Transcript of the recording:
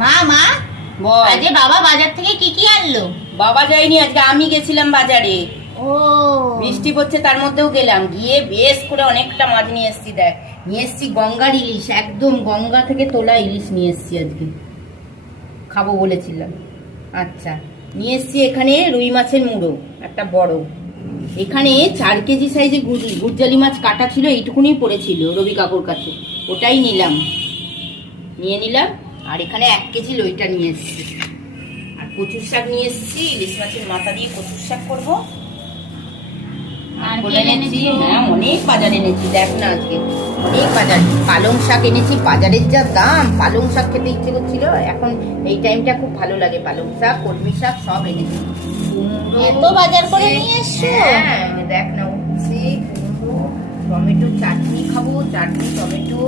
মা মা বল। আজকে বাবা বাজার থেকে কি কি আনলো? বাবা যায়নি, আজকে আমি গেছিলাম বাজারে। ও বৃষ্টি পড়ছে তার মধ্যেও গেলাম, গিয়ে বেশ করে অনেকটা মাছ নিয়ে এসছি। দেখ নিয়ে এসছি গঙ্গার ইলিশ, একদম গঙ্গা থেকে তোলা ইলিশ নিয়ে এসছি আজকে, খাবো বলেছিলাম। আচ্ছা, নিয়ে এসছি এখানে রুই মাছের মুড়ো একটা বড়। এখানে 4 কেজি সাইজে গুরজালি মাছ কাটা ছিল, এইটুকুনি পড়েছিল রবি কাকুর কাছে, ওটাই নিলাম, নিয়ে নিলাম। আর এখানে 1 কেজি লইটা নিয়ে এসছি। আর কচুর শাক নিয়ে এসছি, ইলিশ মাছের মাথা দিয়ে কচুর শাক করবো। আর বলে এনেছি, হ্যাঁ অনেক বাজার এনেছি, দেখ না আজকে অনেক বাজার। পালং শাক এনেছি, বাজারের যা দাম, পালং শাক খেতে ইচ্ছে করছিল। এখন এই টাইমটা খুব ভালো লাগে, পালং শাক কলমি শাক সব এনেছি। কুমড়ো, এত বাজার করে নিয়ে এসছো? হ্যাঁ দেখ না, উচ্ছে কুমড়ো, টমেটো চাটনি খাবো, চাটনি টমেটো,